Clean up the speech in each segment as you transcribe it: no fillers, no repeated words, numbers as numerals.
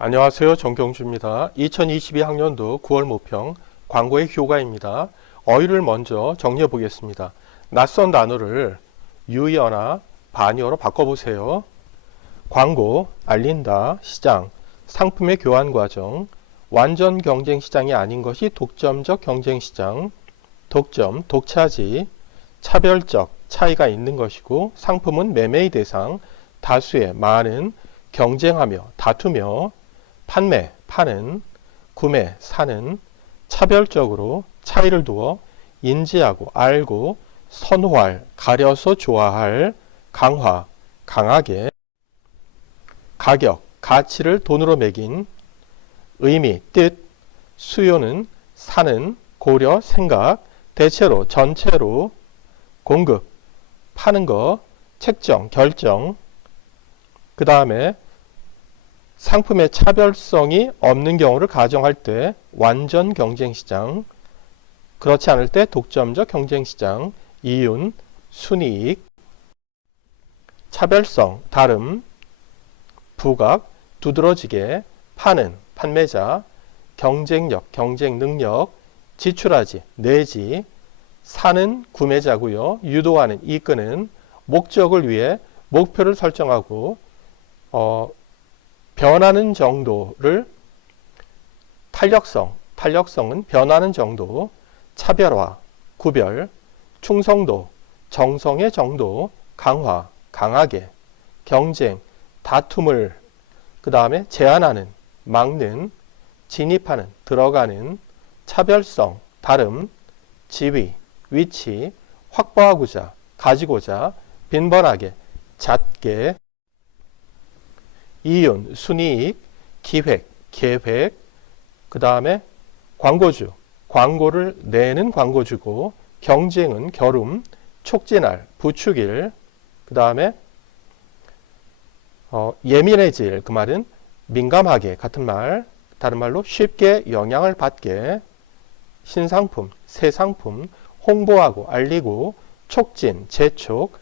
안녕하세요. 정경주입니다. 2022학년도 9월 모평 광고의 효과입니다. 어휘를 먼저 정리해 보겠습니다. 낯선 단어를 유의어나 반의어로 바꿔보세요. 광고, 알린다, 시장, 상품의 교환 과정, 완전 경쟁 시장이 아닌 것이 독점적 경쟁 시장, 독점, 독차지, 차별적 차이가 있는 것이고 상품은 매매의 대상, 다수의 많은, 경쟁하며 다투며 판매, 파는, 구매, 사는, 차별적으로 차이를 두어 인지하고 알고 선호할, 가려서 좋아할, 강화, 강하게, 가격, 가치를 돈으로 매긴, 의미, 뜻, 수요는 사는, 고려, 생각, 대체로, 전체로, 공급, 파는 거, 책정, 결정, 그 다음에 상품의 차별성이 없는 경우를 가정할 때 완전 경쟁시장, 그렇지 않을 때 독점적 경쟁시장, 이윤, 순이익, 차별성, 다름, 부각, 두드러지게, 파는, 판매자, 경쟁력, 경쟁 능력, 지출하지, 내지, 사는 구매자고요. 유도하는, 이끄는, 목적을 위해 목표를 설정하고 변하는 정도를 탄력성은 변하는 정도, 차별화, 구별, 충성도, 정성의 정도, 강화, 강하게, 경쟁, 다툼을, 그 다음에 제한하는, 막는, 진입하는, 들어가는, 차별성, 다름, 지위, 위치, 확보하고자, 가지고자, 빈번하게, 잦게, 이윤, 순이익, 기획, 계획, 그 다음에 광고주, 광고를 내는 광고주고, 경쟁은 겨룸, 촉진할, 부추길, 그 다음에 예민해질, 그 말은 민감하게 같은 말, 다른 말로 쉽게 영향을 받게, 신상품, 새 상품, 홍보하고 알리고, 촉진, 재촉,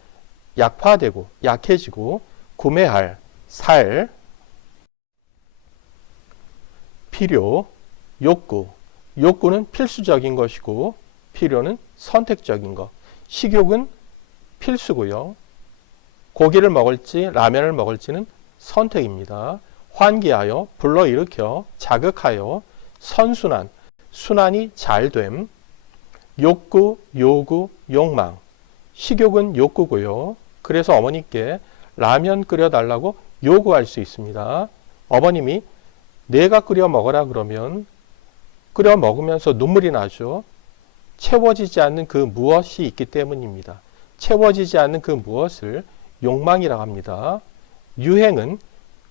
약화되고 약해지고, 구매할, 살, 필요, 욕구. 욕구는 필수적인 것이고 필요는 선택적인 것. 식욕은 필수고요. 고기를 먹을지 라면을 먹을지는 선택입니다. 환기하여, 불러일으켜, 자극하여, 선순환, 순환이 잘됨, 욕구, 요구, 욕망. 식욕은 욕구고요. 그래서 어머니께 라면 끓여달라고 요구할 수 있습니다. 어머님이 내가 끓여 먹어라 그러면 끓여 먹으면서 눈물이 나죠. 채워지지 않는 그 무엇이 있기 때문입니다. 채워지지 않는 그 무엇을 욕망이라고 합니다. 유행은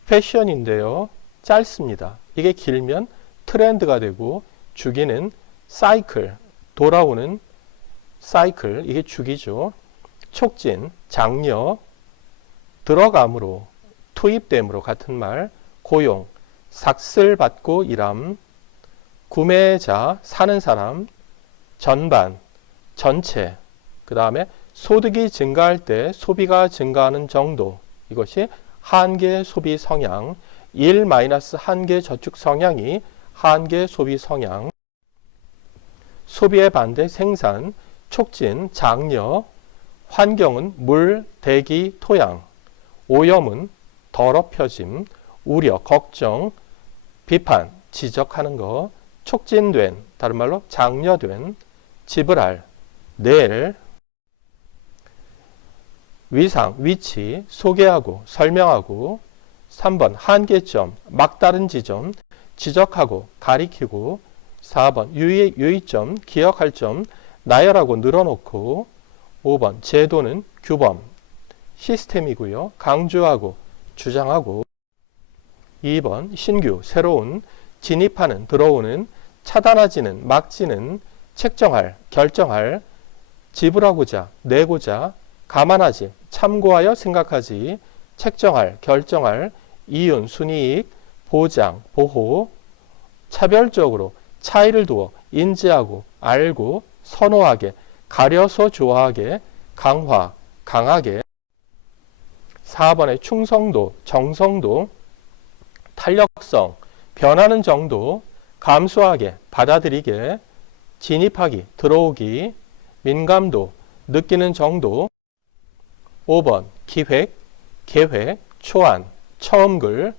패션인데요. 짧습니다. 이게 길면 트렌드가 되고 주기는 사이클, 돌아오는 사이클, 이게 주기죠. 촉진, 장려, 들어감으로, 투입됨으로 같은 말, 고용, 삭슬 받고 일함, 구매자, 사는 사람, 전반, 전체, 그 다음에 소득이 증가할 때 소비가 증가하는 정도, 이것이 한계 소비 성향, 1-한계 저축 성향이 한계 소비 성향, 소비의 반대 생산, 촉진, 장려, 환경은 물, 대기, 토양, 오염은 더럽혀짐, 우려, 걱정, 비판, 지적하는 것, 촉진된, 다른 말로 장려된, 지불할, 낼, 위상, 위치, 소개하고, 설명하고, 3번 한계점, 막다른 지점, 지적하고, 가리키고, 4번 유의점, 기억할 점, 나열하고 늘어놓고, 5번 제도는 규범, 시스템이고요. 강조하고, 주장하고, 2번 신규, 새로운, 진입하는, 들어오는, 차단하지는, 막지는, 책정할, 결정할, 지불하고자, 내고자, 감안하지, 참고하여 생각하지, 책정할, 결정할, 이윤, 순이익, 보장, 보호, 차별적으로, 차이를 두어 인지하고, 알고, 선호하게, 가려서 좋아하게, 강화, 강하게. 4번의 충성도, 정성도, 탄력성, 변하는 정도, 감수하게, 받아들이게, 진입하기, 들어오기, 민감도, 느끼는 정도. 5번 기획, 계획, 초안, 처음 글,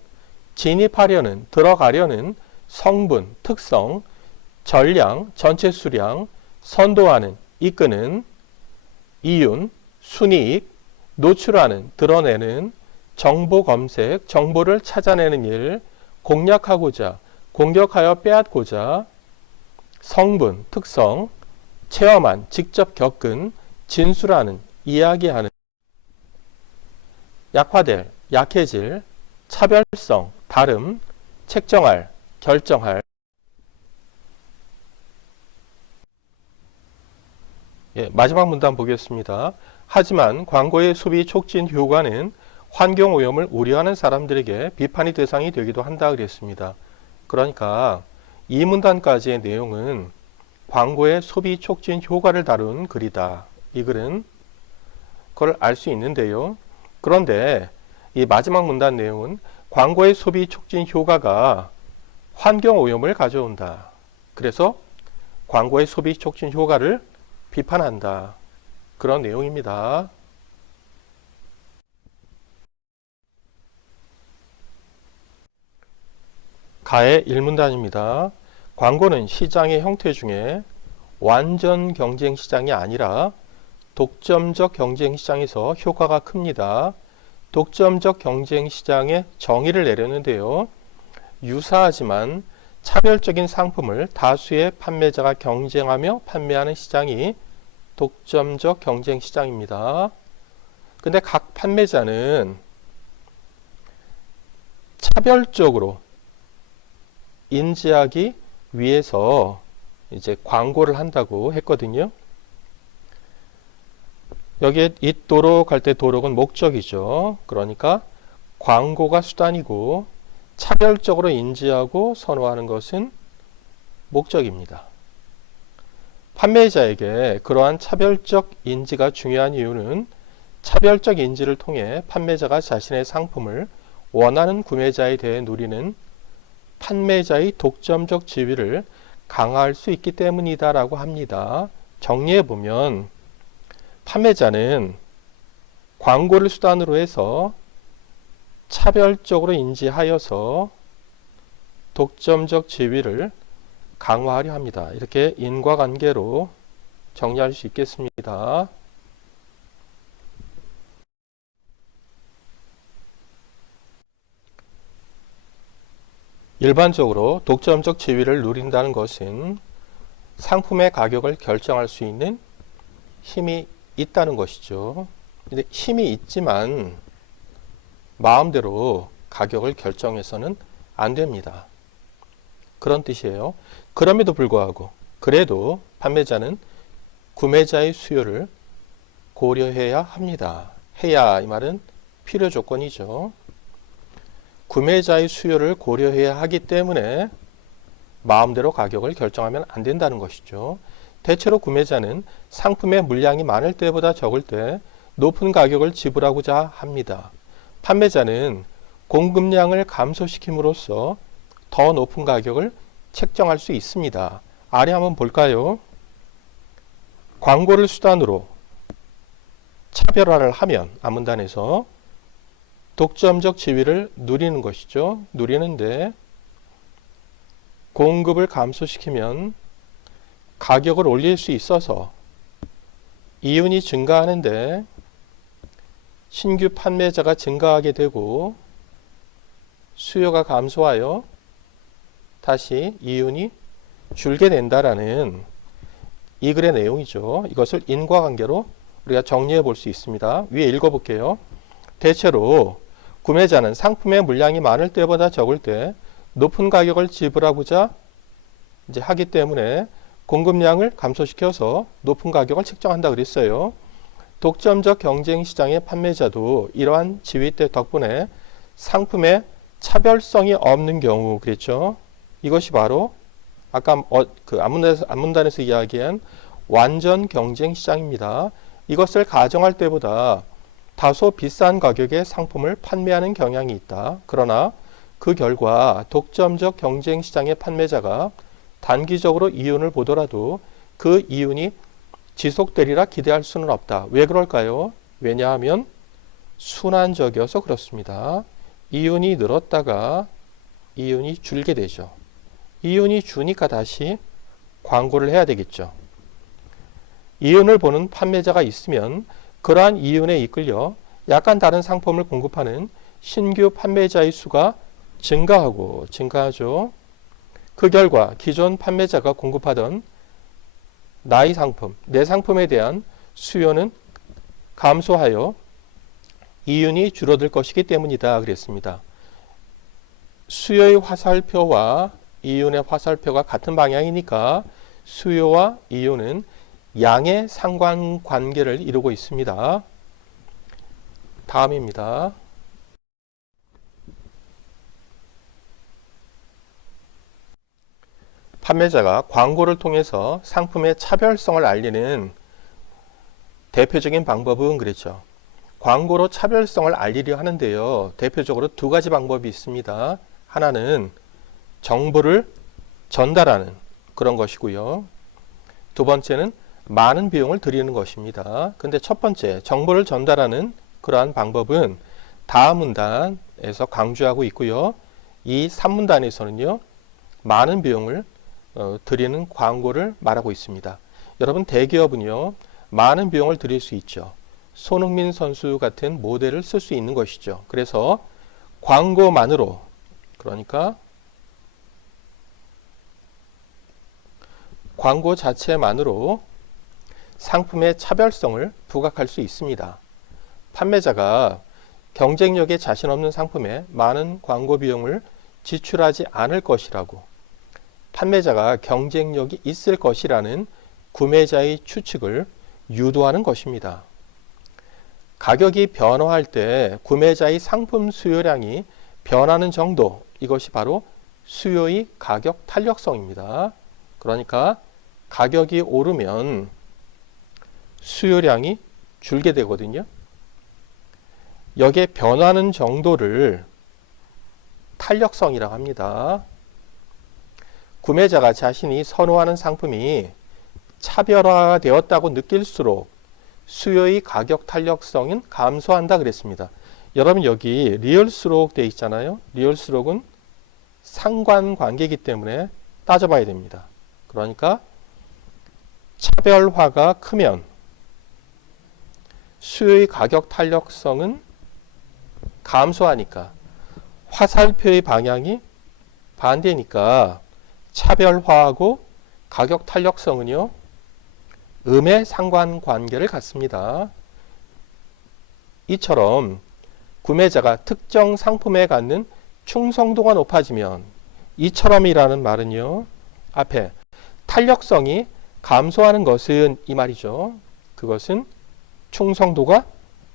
진입하려는, 들어가려는, 성분, 특성, 전량, 전체 수량, 선도하는, 이끄는, 이윤, 순이익, 노출하는, 드러내는, 정보 검색, 정보를 찾아내는 일, 공략하고자, 공격하여 빼앗고자, 성분, 특성, 체험한, 직접 겪은, 진술하는, 이야기하는, 약화될, 약해질, 차별성, 다름, 책정할, 결정할. 마지막 문단 보겠습니다. 하지만 광고의 소비 촉진 효과는 환경 오염을 우려하는 사람들에게 비판의 대상이 되기도 한다 그랬습니다. 그러니까 이 문단까지의 내용은 광고의 소비 촉진 효과를 다룬 글이다. 이 글은 그걸 알 수 있는데요. 그런데 이 마지막 문단 내용은 광고의 소비 촉진 효과가 환경 오염을 가져온다. 그래서 광고의 소비 촉진 효과를 비판한다. 그런 내용입니다. 가의 1문단입니다. 광고는 시장의 형태 중에 완전 경쟁 시장이 아니라 독점적 경쟁 시장에서 효과가 큽니다. 독점적 경쟁 시장의 정의를 내렸는데요. 유사하지만 차별적인 상품을 다수의 판매자가 경쟁하며 판매하는 시장이 독점적 경쟁 시장입니다. 근데 각 판매자는 차별적으로 인지하기 위해서 이제 광고를 한다고 했거든요. 여기에 있도록 할 때 도록은 목적이죠. 그러니까 광고가 수단이고 차별적으로 인지하고 선호하는 것은 목적입니다. 판매자에게 그러한 차별적 인지가 중요한 이유는 차별적 인지를 통해 판매자가 자신의 상품을 원하는 구매자에 대해 누리는 판매자의 독점적 지위를 강화할 수 있기 때문이다라고 합니다. 정리해보면 판매자는 광고를 수단으로 해서 차별적으로 인지하여서 독점적 지위를 강화하려 합니다. 이렇게 인과관계로 정리할 수 있겠습니다. 일반적으로 독점적 지위를 누린다는 것은 상품의 가격을 결정할 수 있는 힘이 있다는 것이죠. 근데 힘이 있지만 마음대로 가격을 결정해서는 안 됩니다. 그런 뜻이에요. 그럼에도 불구하고 그래도 판매자는 구매자의 수요를 고려해야 합니다. 해야 이 말은 필요 조건이죠. 구매자의 수요를 고려해야 하기 때문에 마음대로 가격을 결정하면 안 된다는 것이죠. 대체로 구매자는 상품의 물량이 많을 때보다 적을 때 높은 가격을 지불하고자 합니다. 판매자는 공급량을 감소시킴으로써 더 높은 가격을 책정할 수 있습니다. 아래 한번 볼까요? 광고를 수단으로 차별화를 하면 앞문단에서 독점적 지위를 누리는 것이죠. 누리는데 공급을 감소시키면 가격을 올릴 수 있어서 이윤이 증가하는데 신규 판매자가 증가하게 되고 수요가 감소하여 다시 이윤이 줄게 된다라는 이 글의 내용이죠. 이것을 인과관계로 우리가 정리해 볼 수 있습니다. 위에 읽어볼게요. 대체로 구매자는 상품의 물량이 많을 때보다 적을 때 높은 가격을 지불하고자 이제 하기 때문에 공급량을 감소시켜서 높은 가격을 책정한다 그랬어요. 독점적 경쟁 시장의 판매자도 이러한 지위대 덕분에 상품의 차별성이 없는 경우 그랬죠. 이것이 바로 아까 앞문단에서 이야기한 완전 경쟁 시장입니다. 이것을 가정할 때보다 다소 비싼 가격의 상품을 판매하는 경향이 있다. 그러나 그 결과 독점적 경쟁 시장의 판매자가 단기적으로 이윤을 보더라도 그 이윤이 지속되리라 기대할 수는 없다. 왜 그럴까요? 왜냐하면 순환적이어서 그렇습니다. 이윤이 늘었다가 이윤이 줄게 되죠. 이윤이 주니까 다시 광고를 해야 되겠죠. 이윤을 보는 판매자가 있으면 그러한 이윤에 이끌려 약간 다른 상품을 공급하는 신규 판매자의 수가 증가하죠. 그 결과 기존 판매자가 공급하던 나의 상품, 내 상품에 대한 수요는 감소하여 이윤이 줄어들 것이기 때문이다 그랬습니다. 수요의 화살표와 이윤의 화살표가 같은 방향이니까 수요와 이윤은 양의 상관관계를 이루고 있습니다. 다음입니다. 판매자가 광고를 통해서 상품의 차별성을 알리는 대표적인 방법은 그랬죠. 광고로 차별성을 알리려 하는데요. 대표적으로 두 가지 방법이 있습니다. 하나는 정보를 전달하는 그런 것이고요. 두 번째는 많은 비용을 들이는 것입니다. 근데 첫 번째, 정보를 전달하는 그러한 방법은 다음 문단에서 강조하고 있고요. 이 3문단에서는요. 많은 비용을 들이는 광고를 말하고 있습니다. 여러분 대기업은요. 많은 비용을 들일 수 있죠. 손흥민 선수 같은 모델을 쓸 수 있는 것이죠. 그래서 광고만으로 그러니까 광고 자체만으로 상품의 차별성을 부각할 수 있습니다. 판매자가 경쟁력에 자신 없는 상품에 많은 광고 비용을 지출하지 않을 것이라고 판매자가 경쟁력이 있을 것이라는 구매자의 추측을 유도하는 것입니다. 가격이 변화할 때 구매자의 상품 수요량이 변하는 정도, 이것이 바로 수요의 가격 탄력성입니다. 그러니까 가격이 오르면 수요량이 줄게 되거든요. 여기에 변하는 정도를 탄력성이라고 합니다. 구매자가 자신이 선호하는 상품이 차별화되었다고 느낄수록 수요의 가격 탄력성은 감소한다 그랬습니다. 여러분 여기 리얼수록 되어 있잖아요. 리얼수록은 상관관계이기 때문에 따져봐야 됩니다. 그러니까 차별화가 크면 수요의 가격 탄력성은 감소하니까 화살표의 방향이 반대니까 차별화하고 가격 탄력성은요. 음의 상관관계를 갖습니다. 이처럼 구매자가 특정 상품에 갖는 충성도가 높아지면 이처럼이라는 말은요. 앞에 탄력성이 감소하는 것은 이 말이죠. 그것은 충성도가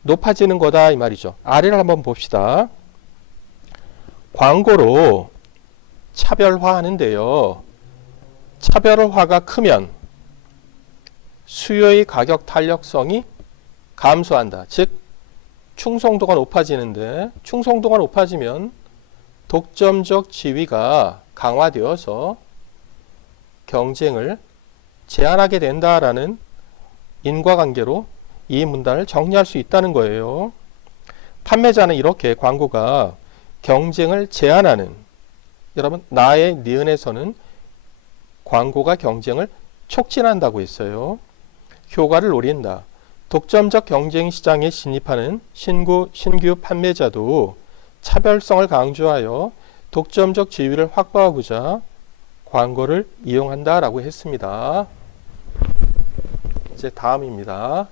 높아지는 거다 이 말이죠. 아래를 한번 봅시다. 광고로 차별화하는데요. 차별화가 크면 수요의 가격 탄력성이 감소한다. 즉 충성도가 높아지는데 충성도가 높아지면 독점적 지위가 강화되어서 경쟁을 제한하게 된다라는 인과관계로 이 문단을 정리할 수 있다는 거예요. 판매자는 이렇게 광고가 경쟁을 제한하는, 여러분 나의 니은에서는 광고가 경쟁을 촉진한다고 했어요. 효과를 노린다. 독점적 경쟁 시장에 진입하는 신규 판매자도 차별성을 강조하여 독점적 지위를 확보하고자 광고를 이용한다라고 했습니다. 이제 다음입니다.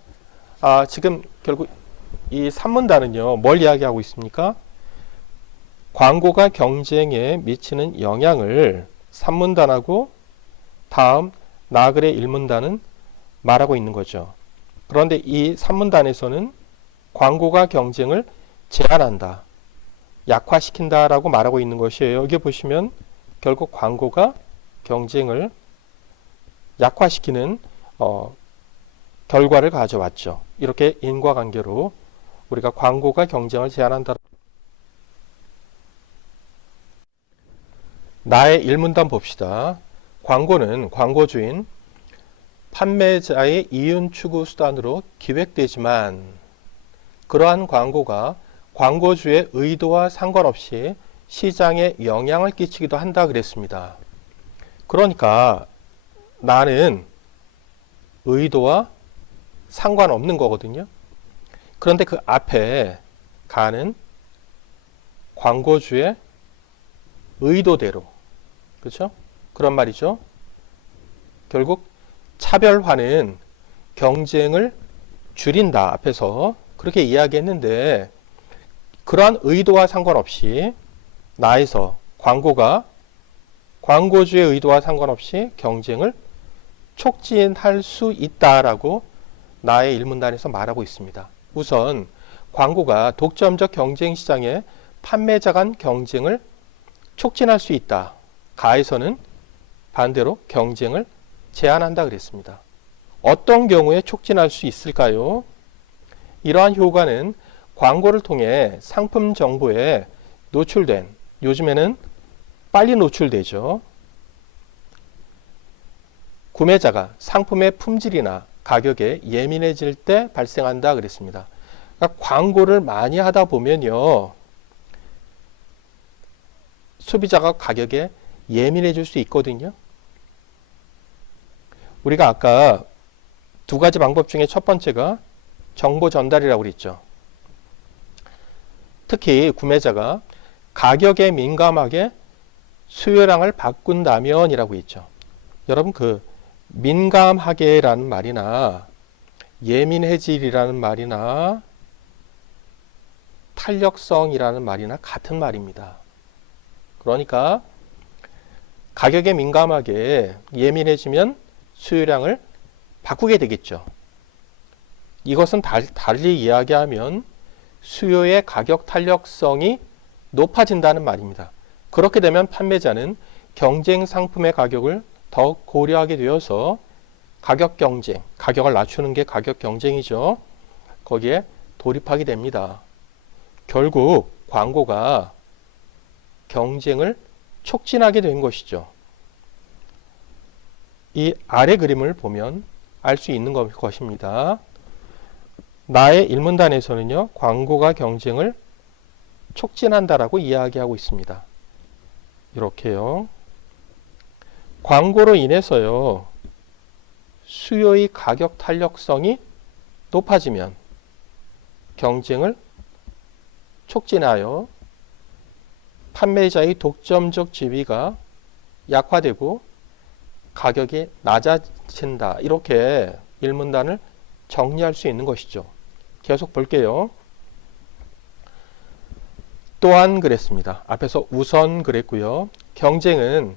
지금 결국 이 3문단은요. 뭘 이야기하고 있습니까? 광고가 경쟁에 미치는 영향을 3문단하고 다음 나글의 1문단은 말하고 있는 거죠. 그런데 이 3문단에서는 광고가 경쟁을 제한한다, 약화시킨다 라고 말하고 있는 것이에요. 여기 보시면 결국 광고가 경쟁을 약화시키는 결과를 가져왔죠. 이렇게 인과관계로 우리가 광고가 경쟁을 제한한다. 나의 일문단 봅시다. 광고는 광고주인, 판매자의 이윤 추구 수단으로 기획되지만 그러한 광고가 광고주의 의도와 상관없이 시장에 영향을 끼치기도 한다 그랬습니다. 그러니까 나는 의도와 상관없는 거거든요. 그런데 그 앞에 가는 광고주의 의도대로, 그렇죠? 그런 말이죠. 결국 차별화는 경쟁을 줄인다 앞에서 그렇게 이야기했는데 그러한 의도와 상관없이 나에서 광고가 광고주의 의도와 상관없이 경쟁을 촉진할 수 있다라고 나의 일문단에서 말하고 있습니다. 우선 광고가 독점적 경쟁 시장에 판매자 간 경쟁을 촉진할 수 있다. 가에서는 반대로 경쟁을 제한한다 그랬습니다. 어떤 경우에 촉진할 수 있을까요? 이러한 효과는 광고를 통해 상품 정보에 노출된, 요즘에는 빨리 노출되죠. 구매자가 상품의 품질이나 가격에 예민해질 때 발생한다 그랬습니다. 그러니까 광고를 많이 하다 보면요, 소비자가 가격에 예민해질 수 있거든요. 우리가 아까 두 가지 방법 중에 첫 번째가 정보 전달이라고 그랬죠. 특히 구매자가 가격에 민감하게 수요량을 바꾼다면이라고 했죠. 여러분 그 민감하게라는 말이나 예민해질이라는 말이나 탄력성이라는 말이나 같은 말입니다. 그러니까 가격에 민감하게 예민해지면 수요량을 바꾸게 되겠죠. 이것은 달리 이야기하면 수요의 가격 탄력성이 높아진다는 말입니다. 그렇게 되면 판매자는 경쟁 상품의 가격을 더 고려하게 되어서 가격 경쟁, 가격을 낮추는 게 가격 경쟁이죠. 거기에 돌입하게 됩니다. 결국 광고가 경쟁을 촉진하게 된 것이죠. 이 아래 그림을 보면 알 수 있는 것입니다. 나의 일문단에서는요, 광고가 경쟁을 촉진한다라고 이야기하고 있습니다. 이렇게요. 광고로 인해서요, 수요의 가격 탄력성이 높아지면 경쟁을 촉진하여 판매자의 독점적 지위가 약화되고 가격이 낮아진다. 이렇게 일문단을 정리할 수 있는 것이죠. 계속 볼게요. 또한 그랬습니다. 앞에서 우선 그랬고요. 경쟁은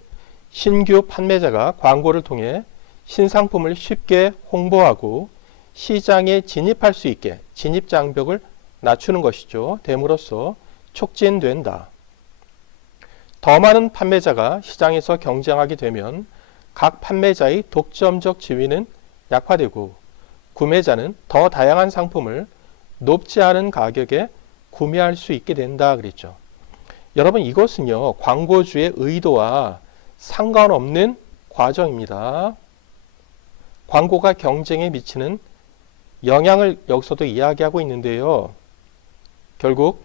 신규 판매자가 광고를 통해 신상품을 쉽게 홍보하고 시장에 진입할 수 있게 진입 장벽을 낮추는 것이죠. 됨으로써 촉진된다. 더 많은 판매자가 시장에서 경쟁하게 되면 각 판매자의 독점적 지위는 약화되고 구매자는 더 다양한 상품을 높지 않은 가격에 구매할 수 있게 된다 그랬죠. 여러분 이것은요, 광고주의 의도와 상관없는 과정입니다. 광고가 경쟁에 미치는 영향을 여기서도 이야기하고 있는데요. 결국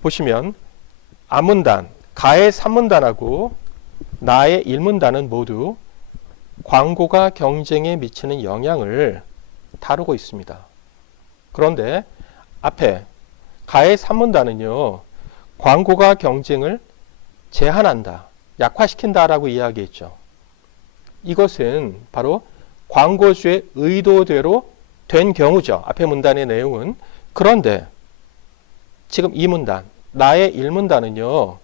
보시면 앞문단, 가의 3문단하고 나의 1문단은 모두 광고가 경쟁에 미치는 영향을 다루고 있습니다. 그런데 앞에 가의 3문단은요, 광고가 경쟁을 제한한다, 약화시킨다라고 이야기했죠. 이것은 바로 광고주의 의도대로 된 경우죠. 앞에 문단의 내용은. 그런데 지금 이 문단, 나의 1문단은요,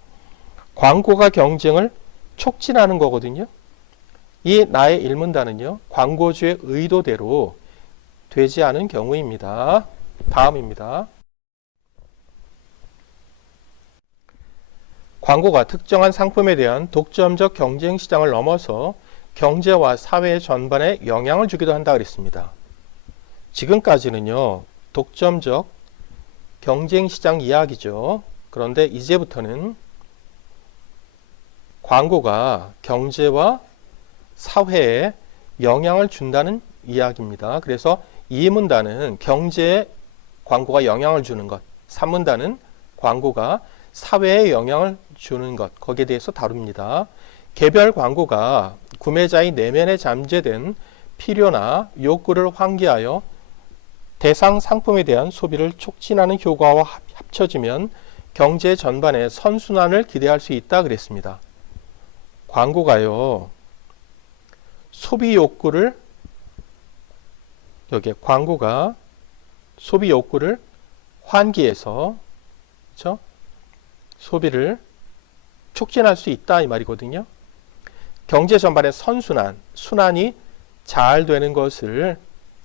광고가 경쟁을 촉진하는 거거든요. 이 나의 1문단은요, 광고주의 의도대로 되지 않은 경우입니다. 다음입니다. 광고가 특정한 상품에 대한 독점적 경쟁 시장을 넘어서 경제와 사회 전반에 영향을 주기도 한다 그랬습니다. 지금까지는요, 독점적 경쟁 시장 이야기죠. 그런데 이제부터는 광고가 경제와 사회에 영향을 준다는 이야기입니다. 그래서 2문단은 경제에 광고가 영향을 주는 것, 3문단은 광고가 사회에 영향을 주는 것, 거기에 대해서 다룹니다. 개별 광고가 구매자의 내면에 잠재된 필요나 욕구를 환기하여 대상 상품에 대한 소비를 촉진하는 효과와 합쳐지면 경제 전반에 선순환을 기대할 수 있다 그랬습니다. 광고가요, 소비 욕구를, 여기에 광고가 소비 욕구를 환기해서, 그렇죠? 소비를 촉진할 수 있다 이 말이거든요. 경제 전반의 선순환, 순환이 잘 되는 것을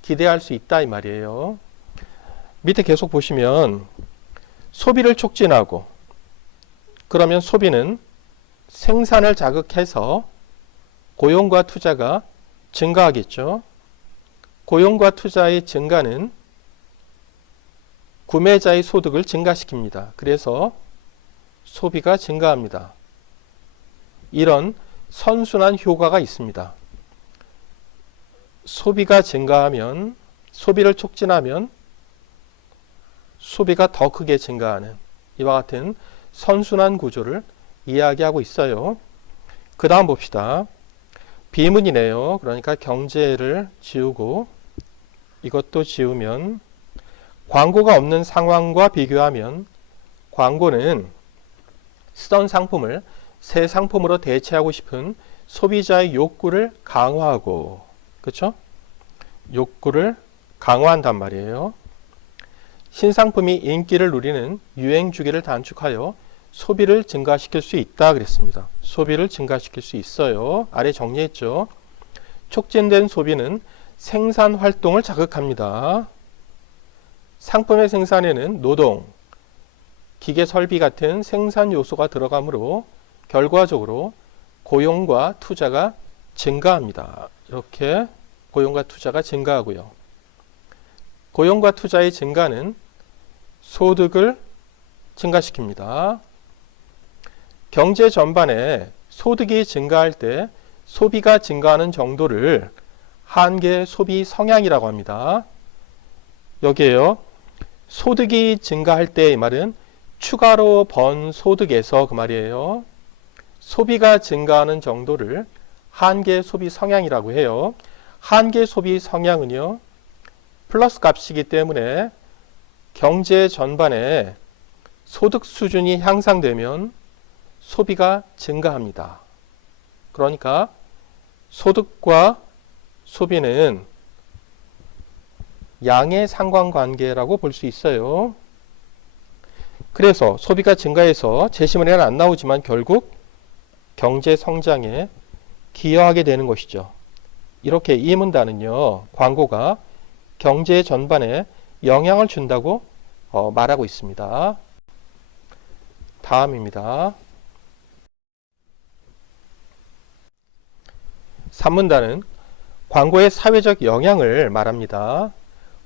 기대할 수 있다 이 말이에요. 밑에 계속 보시면 소비를 촉진하고, 그러면 소비는 생산을 자극해서 고용과 투자가 증가하겠죠. 고용과 투자의 증가는 구매자의 소득을 증가시킵니다. 그래서 소비가 증가합니다. 이런 선순환 효과가 있습니다. 소비가 증가하면, 소비를 촉진하면 소비가 더 크게 증가하는 이와 같은 선순환 구조를 이야기하고 있어요. 그 다음 봅시다. 비문이네요. 그러니까 경제를 지우고 이것도 지우면, 광고가 없는 상황과 비교하면 광고는 쓰던 상품을 새 상품으로 대체하고 싶은 소비자의 욕구를 강화하고, 그렇죠? 욕구를 강화한단 말이에요. 신상품이 인기를 누리는 유행 주기를 단축하여 소비를 증가시킬 수 있다 그랬습니다. 소비를 증가시킬 수 있어요. 아래 정리했죠. 촉진된 소비는 생산 활동을 자극합니다. 상품의 생산에는 노동, 기계 설비 같은 생산 요소가 들어가므로 결과적으로 고용과 투자가 증가합니다. 이렇게 고용과 투자가 증가하고요. 고용과 투자의 증가는 소득을 증가시킵니다. 경제 전반에 소득이 증가할 때 소비가 증가하는 정도를 한계 소비 성향이라고 합니다. 여기에요. 소득이 증가할 때 이 말은 추가로 번 소득에서 그 말이에요. 소비가 증가하는 정도를 한계 소비 성향이라고 해요. 한계 소비 성향은요, 플러스 값이기 때문에 경제 전반에 소득 수준이 향상되면 소비가 증가합니다. 그러니까 소득과 소비는 양의 상관관계라고 볼 수 있어요. 그래서 소비가 증가해서 제시문에는 안 나오지만 결국 경제 성장에 기여하게 되는 것이죠. 이렇게 이 문단은요, 광고가 경제 전반에 영향을 준다고 말하고 있습니다. 다음입니다. 3문단은 광고의 사회적 영향을 말합니다.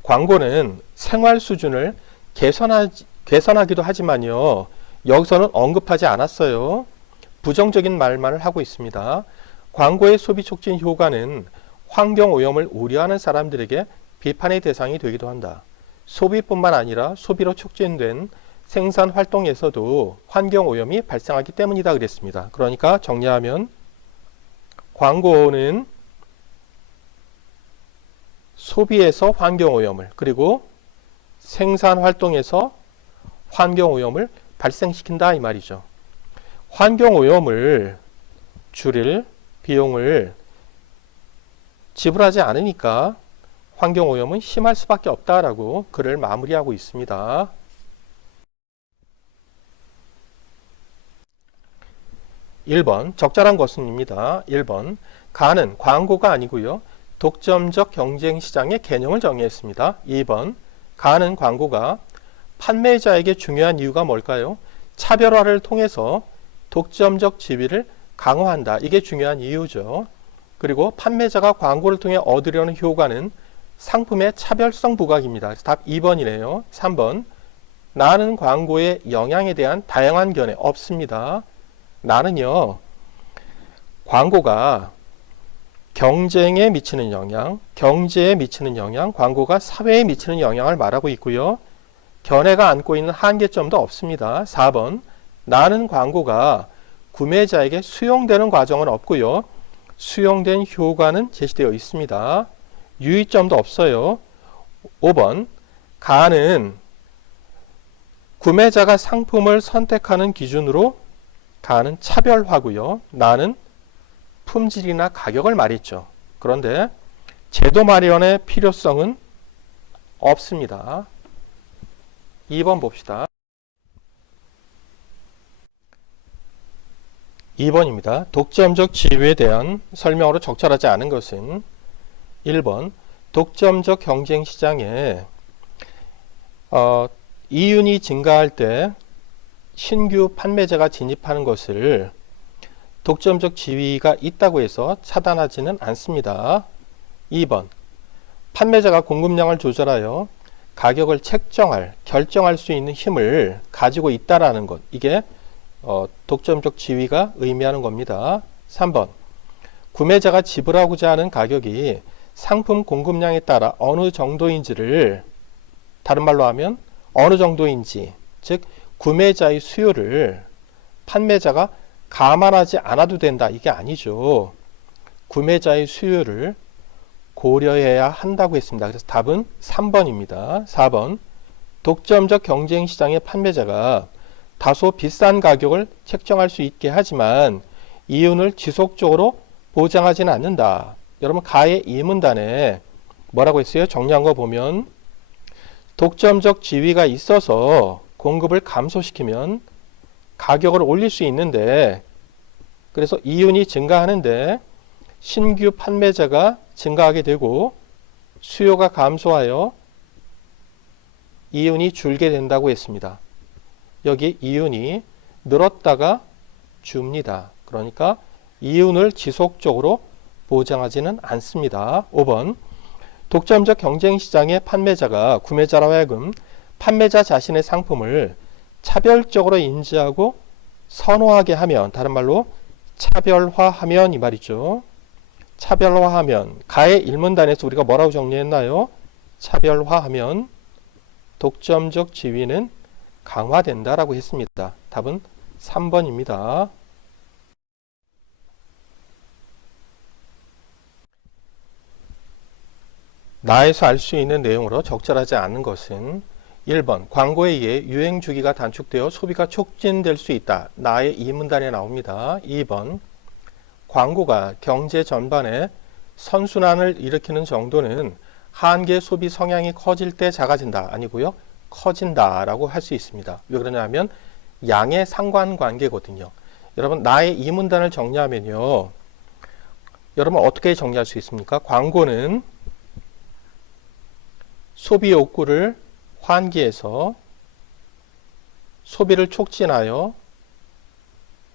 광고는 생활 수준을 개선하기도 하지만요, 여기서는 언급하지 않았어요. 부정적인 말만을 하고 있습니다. 광고의 소비 촉진 효과는 환경 오염을 우려하는 사람들에게 비판의 대상이 되기도 한다. 소비뿐만 아니라 소비로 촉진된 생산 활동에서도 환경 오염이 발생하기 때문이다 그랬습니다. 그러니까 정리하면 광고는 소비에서 환경 오염을, 그리고 생산 활동에서 환경 오염을 발생시킨다 이 말이죠. 환경 오염을 줄일 비용을 지불하지 않으니까 환경 오염은 심할 수밖에 없다라고 글을 마무리하고 있습니다. 1번 적절한 것은입니다. 1번 가는 광고가 아니고요, 독점적 경쟁 시장의 개념을 정의했습니다. 2번 가는 광고가 판매자에게 중요한 이유가 뭘까요? 차별화를 통해서 독점적 지위를 강화한다. 이게 중요한 이유죠. 그리고 판매자가 광고를 통해 얻으려는 효과는 상품의 차별성 부각입니다. 그래서 답 2번이네요. 3번 나는 광고의 영향에 대한 다양한 견해 없습니다. 나는요, 광고가 경쟁에 미치는 영향, 경제에 미치는 영향, 광고가 사회에 미치는 영향을 말하고 있고요. 견해가 안고 있는 한계점도 없습니다. 4번, 나는 광고가 구매자에게 수용되는 과정은 없고요. 수용된 효과는 제시되어 있습니다. 유의점도 없어요. 5번, 가는 구매자가 상품을 선택하는 기준으로 가는 차별화고요. 나는 품질이나 가격을 말했죠. 그런데 제도 마련의 필요성은 없습니다. 2번 봅시다. 2번입니다. 독점적 지위에 대한 설명으로 적절하지 않은 것은 1번, 독점적 경쟁 시장에 이윤이 증가할 때 신규 판매자가 진입하는 것을 독점적 지위가 있다고 해서 차단하지는 않습니다. 2번, 판매자가 공급량을 조절하여 가격을 결정할 수 있는 힘을 가지고 있다라는 것. 이게 독점적 지위가 의미하는 겁니다. 3번, 구매자가 지불하고자 하는 가격이 상품 공급량에 따라 어느 정도인지를, 다른 말로 하면 어느 정도인지, 즉 구매자의 수요를 판매자가 감안하지 않아도 된다. 이게 아니죠. 구매자의 수요를 고려해야 한다고 했습니다. 그래서 답은 3번입니다. 4번, 독점적 경쟁 시장의 판매자가 다소 비싼 가격을 책정할 수 있게 하지만 이윤을 지속적으로 보장하지는 않는다. 여러분, 가의 이문단에 뭐라고 했어요? 정리한 거 보면 독점적 지위가 있어서 공급을 감소시키면 가격을 올릴 수 있는데, 그래서 이윤이 증가하는데 신규 판매자가 증가하게 되고 수요가 감소하여 이윤이 줄게 된다고 했습니다. 여기 이윤이 늘었다가 줍니다. 그러니까 이윤을 지속적으로 보장하지는 않습니다. 5번, 독점적 경쟁 시장의 판매자가 구매자로 하여금 판매자 자신의 상품을 차별적으로 인지하고 선호하게 하면, 다른 말로 차별화하면 이 말이죠. 차별화하면, 가의 일문단에서 우리가 뭐라고 정리했나요? 차별화하면 독점적 지위는 강화된다라고 했습니다. 답은 3번입니다. 나에서 알 수 있는 내용으로 적절하지 않은 것은 1번, 광고에 의해 유행 주기가 단축되어 소비가 촉진될 수 있다. 나의 이문단에 나옵니다. 2번, 광고가 경제 전반에 선순환을 일으키는 정도는 한계 소비 성향이 커질 때 작아진다. 아니고요. 커진다라고 할 수 있습니다. 왜 그러냐면 양의 상관관계거든요. 여러분, 나의 이문단을 정리하면요. 여러분 어떻게 정리할 수 있습니까? 광고는 소비 욕구를 환기해서 소비를 촉진하여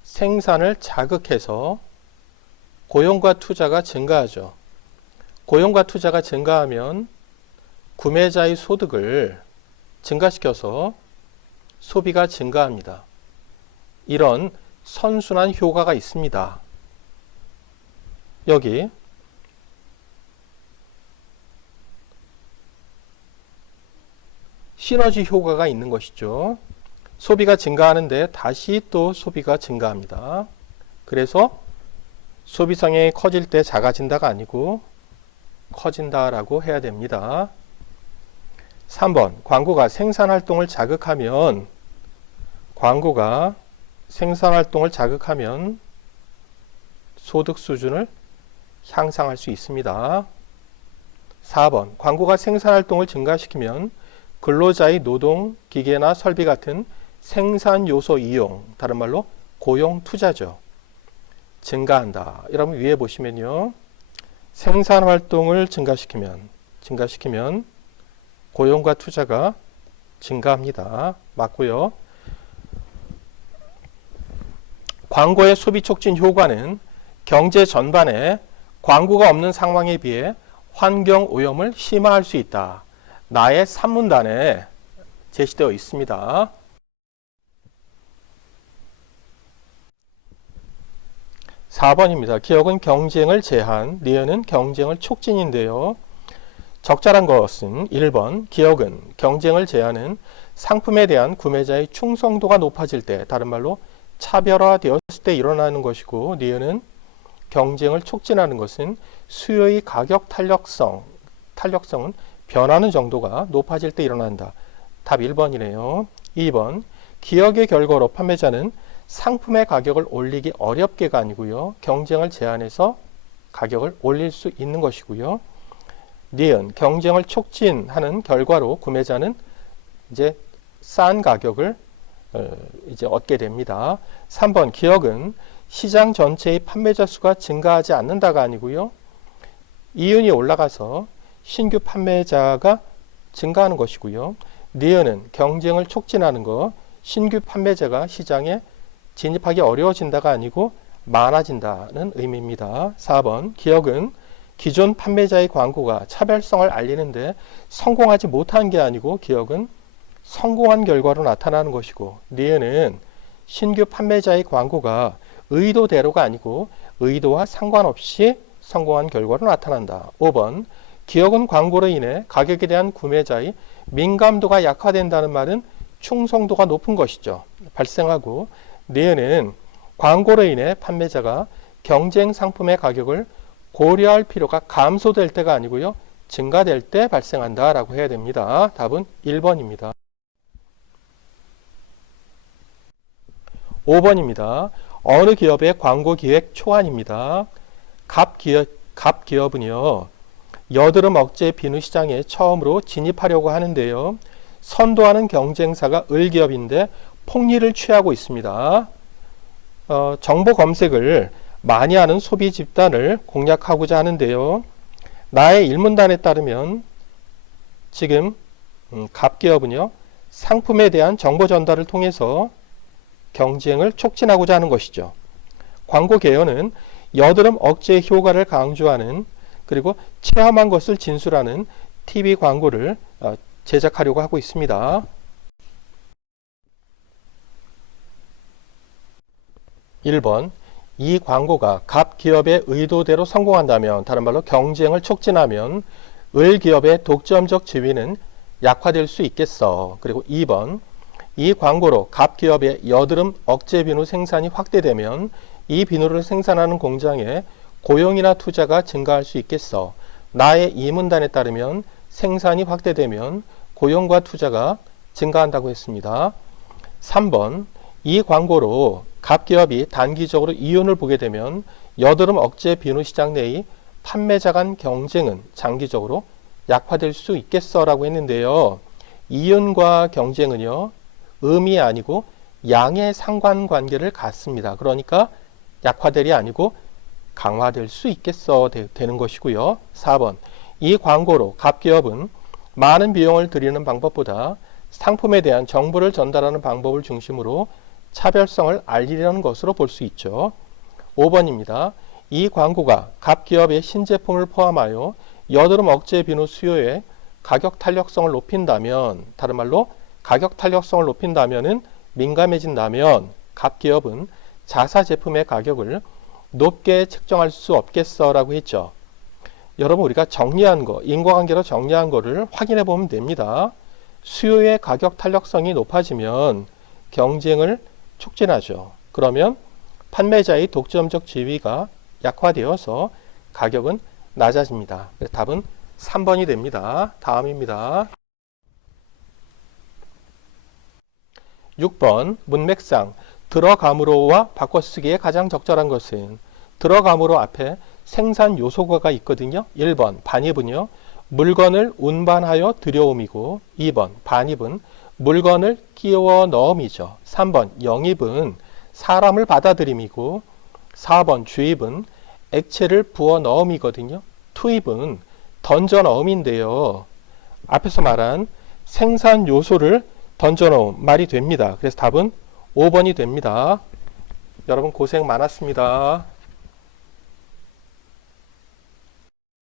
생산을 자극해서 고용과 투자가 증가하죠. 고용과 투자가 증가하면 구매자의 소득을 증가시켜서 소비가 증가합니다. 이런 선순환 효과가 있습니다. 여기 시너지 효과가 있는 것이죠. 소비가 증가하는데 다시 또 소비가 증가합니다. 그래서 소비 성향이 커질 때 작아진다가 아니고 커진다라고 해야 됩니다. 3번, 광고가 생산활동을 자극하면 소득 수준을 향상할 수 있습니다. 4번, 광고가 생산활동을 증가시키면 근로자의 노동, 기계나 설비 같은 생산 요소 이용, 다른 말로 고용 투자죠. 증가한다. 여러분 위에 보시면요. 생산 활동을 증가시키면 고용과 투자가 증가합니다. 맞고요. 광고의 소비 촉진 효과는 경제 전반에 광고가 없는 상황에 비해 환경 오염을 심화할 수 있다. 나의 3문단에 제시되어 있습니다. 4번입니다. 기역은 경쟁을 제한, 니은은 경쟁을 촉진인데요. 적절한 것은 1번, 기역은 경쟁을 제한은 상품에 대한 구매자의 충성도가 높아질 때, 다른 말로 차별화되었을 때 일어나는 것이고, 니은은 경쟁을 촉진하는 것은 수요의 가격 탄력성은 변하는 정도가 높아질 때 일어난다. 답 1번이네요. 2번, 기역의 결과로 판매자는 상품의 가격을 올리기 어렵게가 아니고요. 경쟁을 제한해서 가격을 올릴 수 있는 것이고요. 니은, 경쟁을 촉진하는 결과로 구매자는 이제 싼 가격을 이제 얻게 됩니다. 3번, 기역은 시장 전체의 판매자 수가 증가하지 않는다가 아니고요. 이윤이 올라가서 신규 판매자가 증가하는 것이고요. 니은은 경쟁을 촉진하는 것, 신규 판매자가 시장에 진입하기 어려워진다가 아니고 많아진다는 의미입니다. 4번, 기역은 기존 판매자의 광고가 차별성을 알리는데 성공하지 못한 게 아니고 기역은 성공한 결과로 나타나는 것이고, 니은은 신규 판매자의 광고가 의도대로가 아니고 의도와 상관없이 성공한 결과로 나타난다. 5번, 기역은 광고로 인해 가격에 대한 구매자의 민감도가 약화된다는 말은 충성도가 높은 것이죠. 발생하고, 니은은 광고로 인해 판매자가 경쟁 상품의 가격을 고려할 필요가 감소될 때가 아니고요. 증가될 때 발생한다 라고 해야 됩니다. 답은 1번입니다. 5번입니다. 어느 기업의 광고 기획 초안입니다. 갑기업은요. 여드름 억제 비누 시장에 처음으로 진입하려고 하는데요. 선도하는 경쟁사가 을기업인데 폭리를 취하고 있습니다. 정보 검색을 많이 하는 소비 집단을 공략하고자 하는데요. 나의 일문단에 따르면 지금 갑기업은요. 상품에 대한 정보 전달을 통해서 경쟁을 촉진하고자 하는 것이죠. 광고 개요는 여드름 억제 효과를 강조하는, 그리고 체험한 것을 진술하는 TV 광고를 제작하려고 하고 있습니다. 1번, 이 광고가 갑기업의 의도대로 성공한다면, 다른 말로 경쟁을 촉진하면 을기업의 독점적 지위는 약화될 수 있겠어. 그리고 2번, 이 광고로 갑기업의 여드름 억제 비누 생산이 확대되면 이 비누를 생산하는 공장에 고용이나 투자가 증가할 수 있겠어. 나의 이 문단에 따르면 생산이 확대되면 고용과 투자가 증가한다고 했습니다. 3번, 이 광고로 갑기업이 단기적으로 이윤을 보게 되면 여드름 억제 비누 시장 내의 판매자 간 경쟁은 장기적으로 약화될 수 있겠어 라고 했는데요. 이윤과 경쟁은요, 음이 아니고 양의 상관관계를 갖습니다. 그러니까 약화될이 아니고 강화될 수 있겠어 되는 것이고요. 4번, 이 광고로 갑기업은 많은 비용을 들이는 방법보다 상품에 대한 정보를 전달하는 방법을 중심으로 차별성을 알리려는 것으로 볼 수 있죠. 5번입니다. 이 광고가 갑기업의 신제품을 포함하여 여드름 억제 비누 수요의 가격 탄력성을 높인다면, 다른 말로 가격 탄력성을 높인다면은 민감해진다면 갑기업은 자사 제품의 가격을 높게 책정할 수 없겠어 라고 했죠. 여러분, 우리가 정리한 거, 인과관계로 정리한 거를 확인해 보면 됩니다. 수요의 가격 탄력성이 높아지면 경쟁을 촉진하죠. 그러면 판매자의 독점적 지위가 약화되어서 가격은 낮아집니다. 답은 3번이 됩니다. 다음입니다. 6번, 문맥상 들어감으로와 바꿔쓰기에 가장 적절한 것은, 들어감으로 앞에 생산 요소가 있거든요. 1번 반입은요, 물건을 운반하여 들여옴이고, 2번 반입은 물건을 끼워 넣음이죠. 3번 영입은 사람을 받아들임이고, 4번 주입은 액체를 부어 넣음이거든요. 투입은 던져 넣음인데요. 앞에서 말한 생산 요소를 던져 넣음 말이 됩니다. 그래서 답은 5번이 됩니다. 여러분 고생 많았습니다.